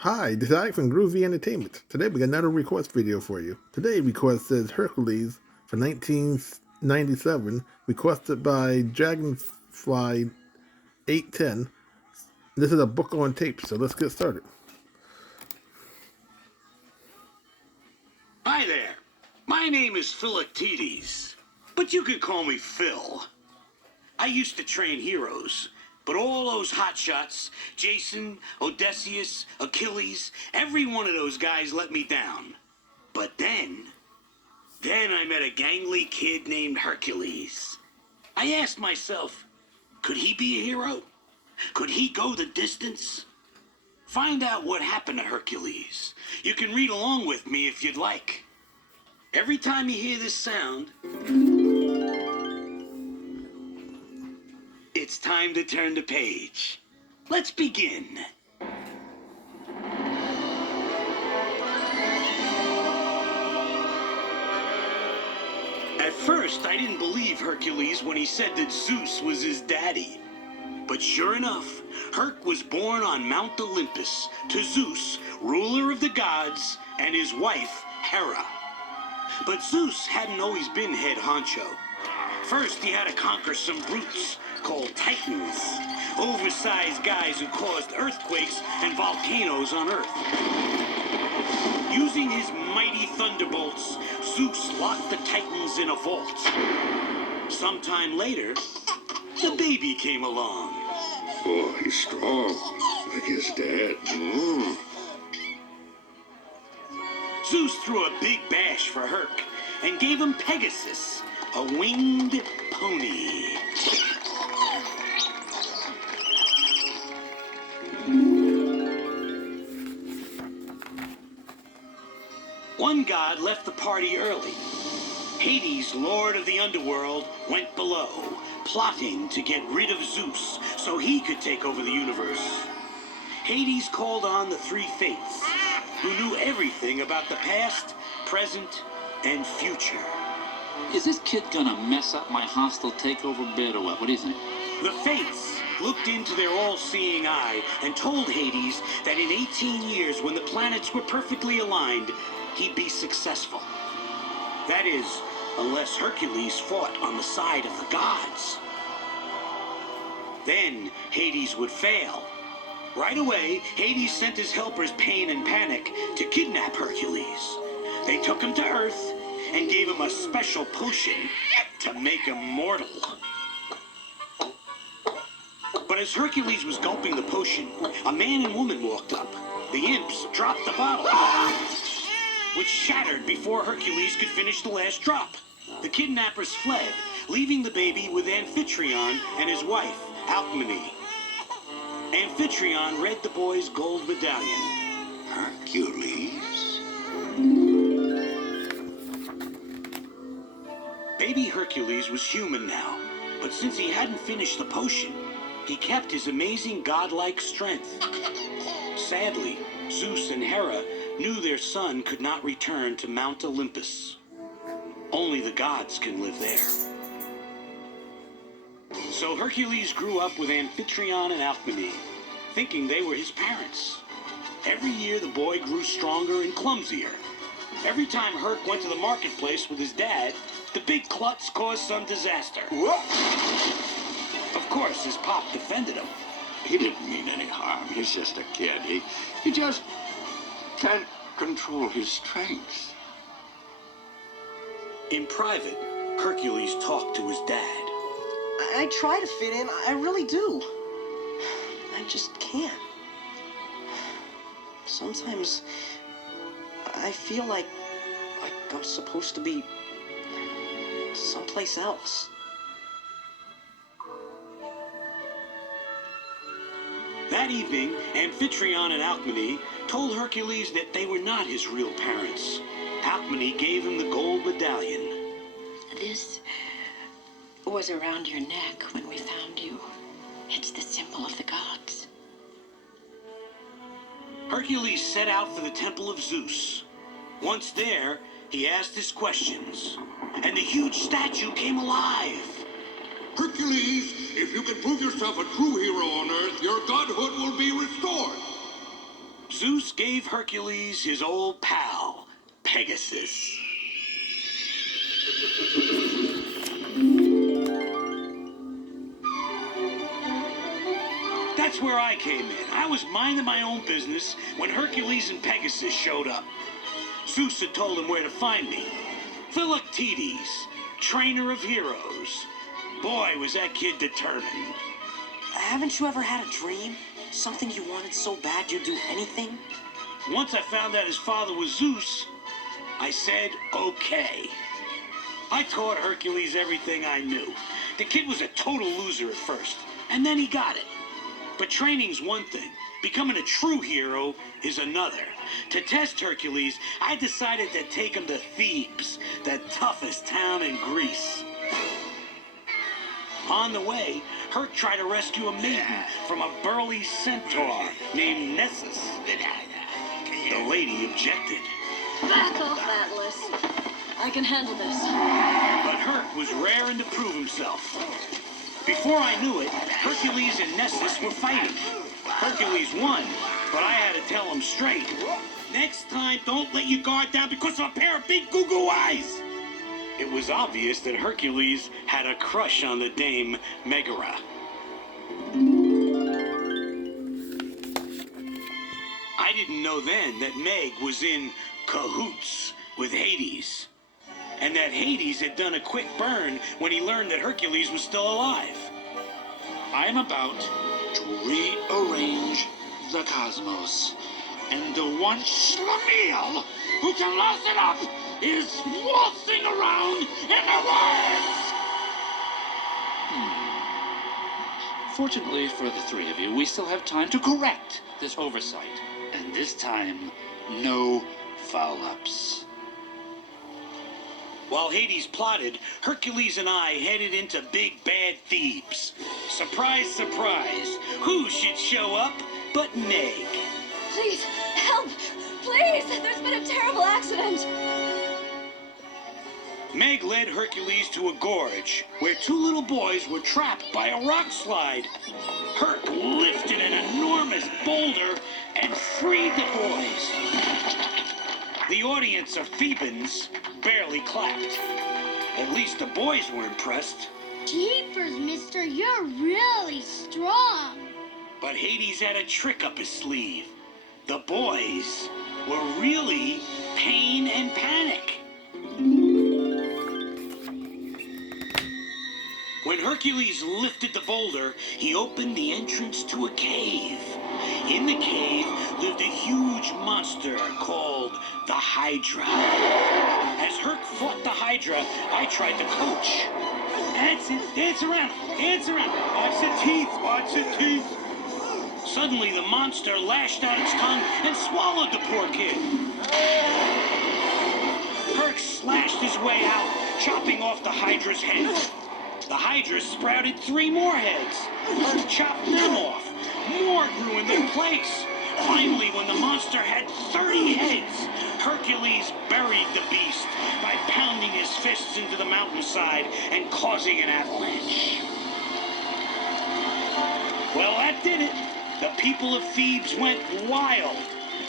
Hi, this is Ike from Groovy Entertainment. Today we got another request video for you. Today request says Hercules for 1997, requested by Dragonfly 810. This is a book on tape, so let's get started. Hi there. My name is Philoctetes, but you can call me Phil. I used to train heroes, but all those hotshots, Jason, Odysseus, Achilles, every one of those guys let me down. But then I met a gangly kid named Hercules. I asked myself, could he be a hero? Could he go the distance? Find out what happened to Hercules. You can read along with me if you'd like. Every time you hear this sound, it's time to turn the page. Let's begin. At first, I didn't believe Hercules when he said that Zeus was his daddy. But sure enough, Herc was born on Mount Olympus to Zeus, ruler of the gods, and his wife, Hera. But Zeus hadn't always been head honcho. First, he had to conquer some brutes called Titans, oversized guys who caused earthquakes and volcanoes on Earth. Using his mighty thunderbolts, Zeus locked the Titans in a vault. Sometime later, the baby came along. Oh, he's strong, like his dad. Zeus threw a big bash for Herc and gave him Pegasus, a winged pony. One god left the party early. Hades, lord of the underworld, went below, plotting to get rid of Zeus so he could take over the universe. Hades called on the three fates, who knew everything about the past, present, and future. Is this kid gonna mess up my hostile takeover bid or what? What do you think? The fates looked into their all-seeing eye and told Hades that in 18 years, when the planets were perfectly aligned, he'd be successful. That is, unless Hercules fought on the side of the gods. Then Hades would fail. Right away, Hades sent his helpers Pain and Panic to kidnap Hercules. They took him to Earth and gave him a special potion to make him mortal. But as Hercules was gulping the potion, a man and woman walked up. The imps dropped the bottle, which shattered before Hercules could finish the last drop. The kidnappers fled, leaving the baby with Amphitryon and his wife, Alcmene. Amphitryon read the boy's gold medallion. Hercules? Baby Hercules was human now, but since he hadn't finished the potion, he kept his amazing godlike strength. Sadly, Zeus and Hera knew their son could not return to Mount Olympus. Only the gods can live there. So Hercules grew up with Amphitryon and Alcmene, thinking they were his parents. Every year the boy grew stronger and clumsier. Every time Herc went to the marketplace with his dad, the big klutz caused some disaster. Of course, his pop defended him. He didn't mean any harm. He's just a kid. He just can't control his strength. In private, Hercules talked to his dad. I try to fit in, I really do. I just can't. Sometimes I feel like I'm supposed to be someplace else. That evening, Amphitryon and Alcmene told Hercules that they were not his real parents. Alcmene gave him the gold medallion. This was around your neck when we found you. It's the symbol of the gods. Hercules set out for the temple of Zeus. Once there, he asked his questions, and the huge statue came alive. Hercules, if you can prove yourself a true hero on Earth, your godhood will be restored. Zeus gave Hercules his old pal, Pegasus. That's where I came in. I was minding my own business when Hercules and Pegasus showed up. Zeus had told him where to find me. Philoctetes, trainer of heroes. Boy, was that kid determined. Haven't you ever had a dream? Something you wanted so bad you'd do anything? Once I found out his father was Zeus, I said, okay. I taught Hercules everything I knew. The kid was a total loser at first, and then he got it. But training's one thing. Becoming a true hero is another. To test Hercules, I decided to take him to Thebes, the toughest town in Greece. On the way, Herc tried to rescue a maiden from a burly centaur named Nessus. The lady objected. Back off, Atlas. I can handle this. But Herc was raring to prove himself. Before I knew it, Hercules and Nessus were fighting. Hercules won, but I had to tell him straight. Next time, don't let your guard down because of a pair of big goo-goo eyes. It was obvious that Hercules had a crush on the dame Megara. I didn't know then that Meg was in cahoots with Hades, and that Hades had done a quick burn when he learned that Hercules was still alive. I am about to rearrange the cosmos, and the one schlemiel who can loss it up is waltzing around in the words. Fortunately for the three of you, we still have time to correct this oversight. And this time, no foul-ups. While Hades plotted, Hercules and I headed into big bad Thebes. Surprise, surprise, who should show up but Meg? Please, help! Please! There's been a terrible accident! Meg led Hercules to a gorge where two little boys were trapped by a rock slide. Herc lifted an enormous boulder and freed the boys. The audience of Thebans barely clapped. At least the boys were impressed. Jeepers, mister, you're really strong. But Hades had a trick up his sleeve. The boys were really pain and panic. When Hercules lifted the boulder, he opened the entrance to a cave. In the cave lived a huge monster called the Hydra. As Herc fought the Hydra, I tried to coach. That's it. Dance around. Dance around. Watch the teeth. Watch the teeth. Suddenly, the monster lashed out its tongue and swallowed the poor kid. Herc slashed his way out, chopping off the Hydra's head. The Hydra sprouted 3 more heads. Herc chopped them off. More grew in their place. Finally, when the monster had 30 heads, Hercules buried the beast by pounding his fists into the mountainside and causing an avalanche. Well, that did it. The people of Thebes went wild.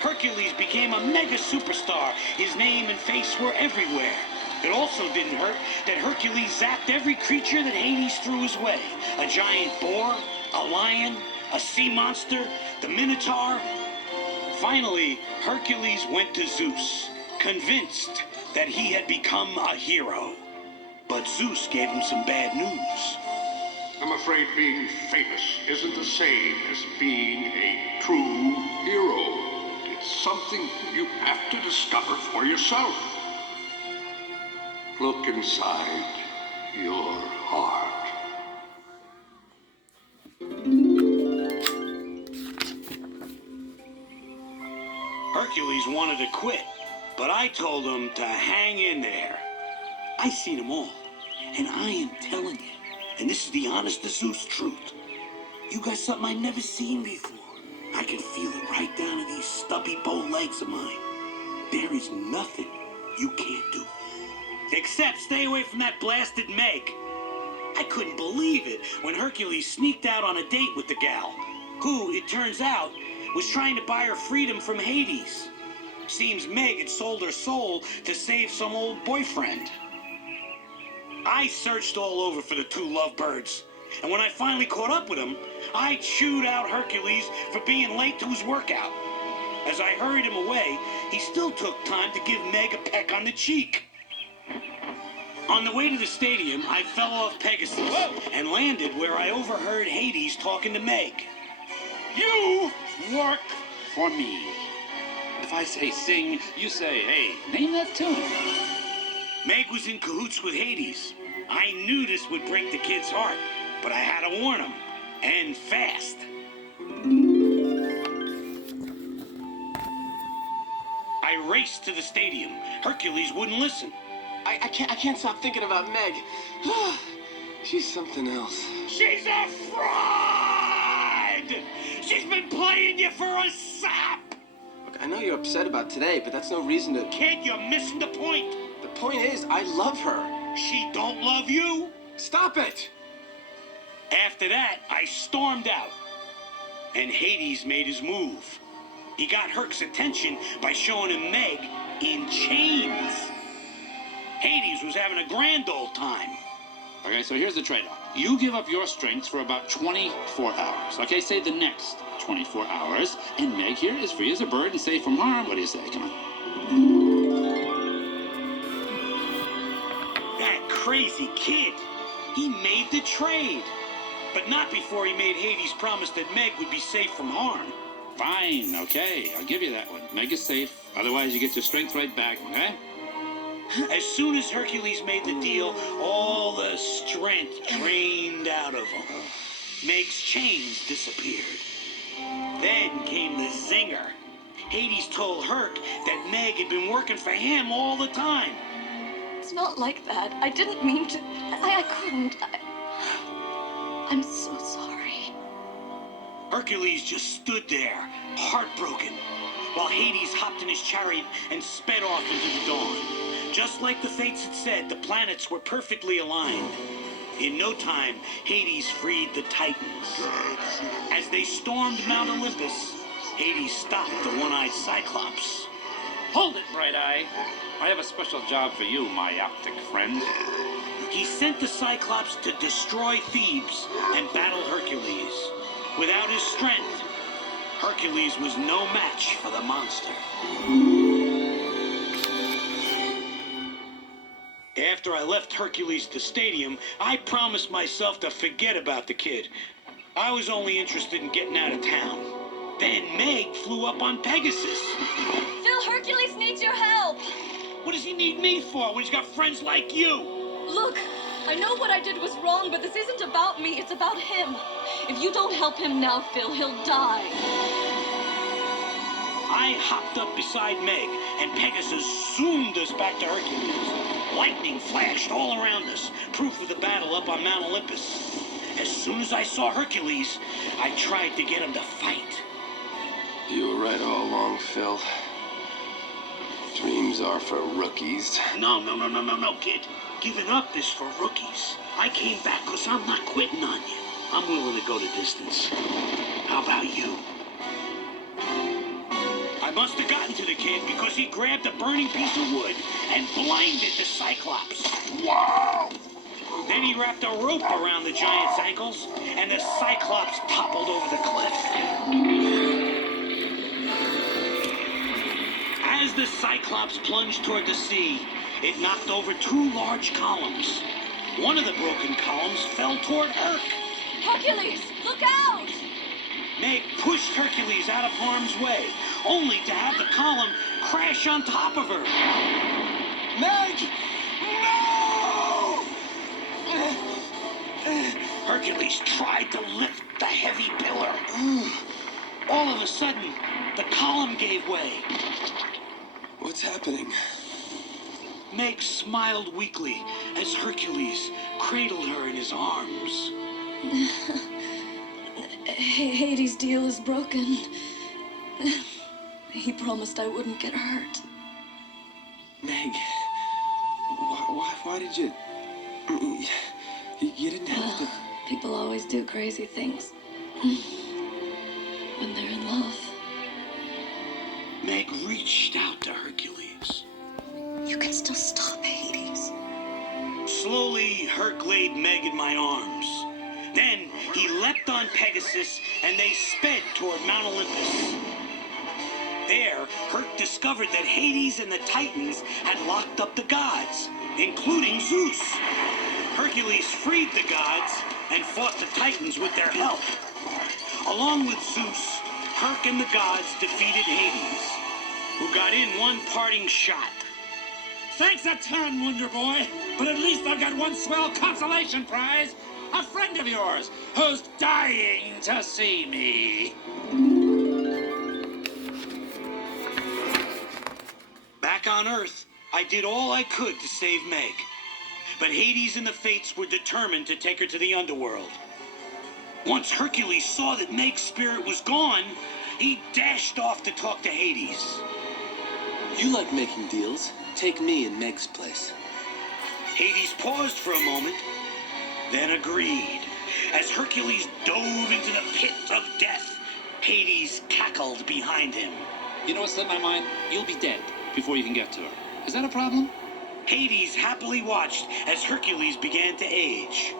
Hercules became a mega superstar. His name and face were everywhere. It also didn't hurt that Hercules zapped every creature that Hades threw his way. A giant boar, a lion, a sea monster, the Minotaur. Finally, Hercules went to Zeus, convinced that he had become a hero. But Zeus gave him some bad news. I'm afraid being famous isn't the same as being a true hero. It's something you have to discover for yourself. Look inside your heart. Hercules wanted to quit, but I told him to hang in there. I seen them all, and I am telling you, and this is the honest to Zeus truth, you got something I've never seen before. I can feel it right down to these stubby bow legs of mine. There is nothing you can't do. Except stay away from that blasted Meg. I couldn't believe it when Hercules sneaked out on a date with the gal, who, it turns out, was trying to buy her freedom from Hades. Seems Meg had sold her soul to save some old boyfriend. I searched all over for the two lovebirds, and when I finally caught up with him, I chewed out Hercules for being late to his workout. As I hurried him away, he still took time to give Meg a peck on the cheek. On the way to the stadium, I fell off Pegasus and landed where I overheard Hades talking to Meg. You work for me. If I say sing, you say, hey, name that tune. Meg was in cahoots with Hades. I knew this would break the kid's heart, but I had to warn him, and fast. I raced to the stadium. Hercules wouldn't listen. I can't stop thinking about Meg. She's something else. She's a fraud! She's been playing you for a sap! Look, I know you're upset about today, but that's no reason to... Kid, you're missing the point. The point is, I love her. She don't love you? Stop it! After that, I stormed out. And Hades made his move. He got Herc's attention by showing him Meg in chains. Hades was having a grand old time. Okay, so here's the trade-off. You give up your strength for about 24 hours. Okay, say the next 24 hours. And Meg here is free as a bird and safe from harm. What do you say? Come on. That crazy kid. He made the trade. But not before he made Hades promise that Meg would be safe from harm. Fine, okay, I'll give you that one. Meg is safe. Otherwise, you get your strength right back, okay? As soon as Hercules made the deal, all the strength drained out of him. Meg's chains disappeared. Then came the zinger. Hades told Herc that Meg had been working for him all the time. It's not like that. I didn't mean to. I couldn't. I'm so sorry. Hercules just stood there, heartbroken, while Hades hopped in his chariot and sped off into the dawn. Just like the fates had said, the planets were perfectly aligned. In no time, Hades freed the Titans. As they stormed Mount Olympus, Hades stopped the one-eyed Cyclops. Hold it, Bright Eye. I have a special job for you, my optic friend. He sent the Cyclops to destroy Thebes and battle Hercules. Without his strength, Hercules was no match for the monster. After I left Hercules at the stadium, I promised myself to forget about the kid. I was only interested in getting out of town. Then Meg flew up on Pegasus. Phil, Hercules needs your help. What does he need me for when he's got friends like you? Look, I know what I did was wrong, but this isn't about me. It's about him. If you don't help him now, Phil, he'll die. I hopped up beside Meg, and Pegasus zoomed us back to Hercules. Lightning flashed all around us, proof of the battle up on Mount Olympus. As soon as I saw Hercules, I tried to get him to fight. You were right all along, Phil. Dreams are for rookies. No, kid. Giving up is for rookies. I came back because I'm not quitting on you. I'm willing to go the distance. How about you? I must have gotten to the kid because he grabbed a burning piece of wood and blinded the Cyclops. Wow! Then he wrapped a rope around the giant's ankles, and the Cyclops toppled over the cliff. As the Cyclops plunged toward the sea, it knocked over two large columns. One of the broken columns fell toward Herc. Hercules, look out! Meg pushed Hercules out of harm's way, only to have the column crash on top of her. Meg! No! Hercules tried to lift the heavy pillar. All of a sudden, the column gave way. What's happening? Meg smiled weakly as Hercules cradled her in his arms. Hades' deal is broken. He promised I wouldn't get hurt. Meg, why did you... You didn't have to... People always do crazy things. When they're in love. Meg reached out to Hercules. You can still stop Hades. Slowly, Herc laid Meg in my arms. Then he leapt on Pegasus, and they sped toward Mount Olympus. There, Herc discovered that Hades and the Titans had locked up the gods, including Zeus. Hercules freed the gods and fought the Titans with their help. Along with Zeus, Herc and the gods defeated Hades, who got in one parting shot. Thanks a ton, Wonder Boy. But at least I've got one swell consolation prize. A friend of yours who's dying to see me. Back on Earth, I did all I could to save Meg. But Hades and the Fates were determined to take her to the underworld. Once Hercules saw that Meg's spirit was gone, he dashed off to talk to Hades. You like making deals. Take me in Meg's place. Hades paused for a moment, then agreed. As Hercules dove into the pit of death, Hades cackled behind him. You know what slipped my mind? You'll be dead before you can get to her. Is that a problem? Hades happily watched as Hercules began to age.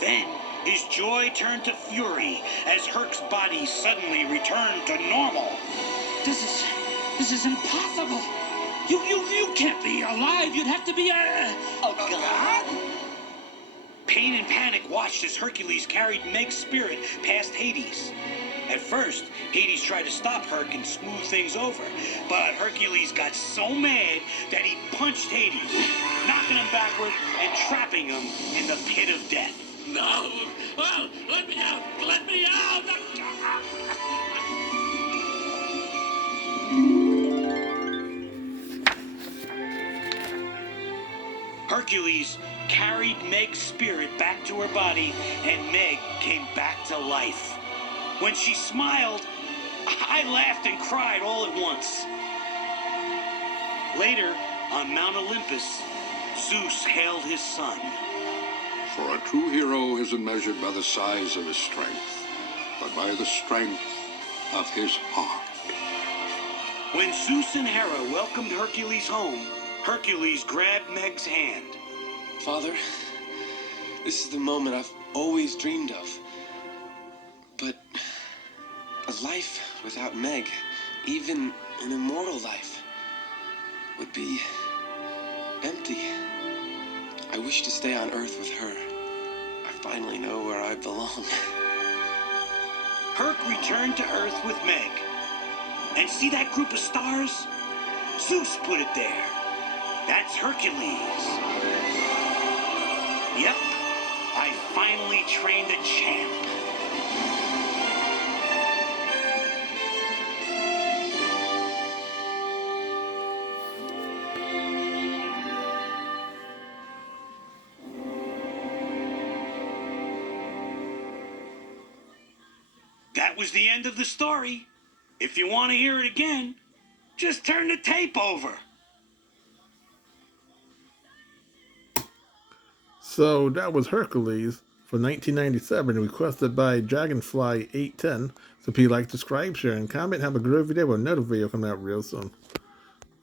Then his joy turned to fury as Herc's body suddenly returned to normal. This is impossible. You can't be alive. You'd have to be a god? Pain and panic watched as Hercules carried Meg's spirit past Hades. At first, Hades tried to stop Herc and smooth things over, but Hercules got so mad that he punched Hades, knocking him backward and trapping him in the pit of death. No! Oh, let me out! Let me out! Hercules carried Meg's spirit back to her body, and Meg came back to life. When she smiled, I laughed and cried all at once. Later, on Mount Olympus, Zeus hailed his son. For a true hero isn't measured by the size of his strength, but by the strength of his heart. When Zeus and Hera welcomed Hercules home, Hercules grabbed Meg's hand. Father, this is the moment I've always dreamed of. But a life without Meg, even an immortal life, would be empty. I wish to stay on Earth with her. I finally know where I belong. Herc returned to Earth with Meg. And see that group of stars? Zeus put it there. That's Hercules. Yep, I finally trained a champ. That was the end of the story. If you want to hear it again, just turn the tape over. So that was Hercules for 1997, requested by Dragonfly810. So if you like, subscribe, share, and comment. Have a great video with another video coming out real soon.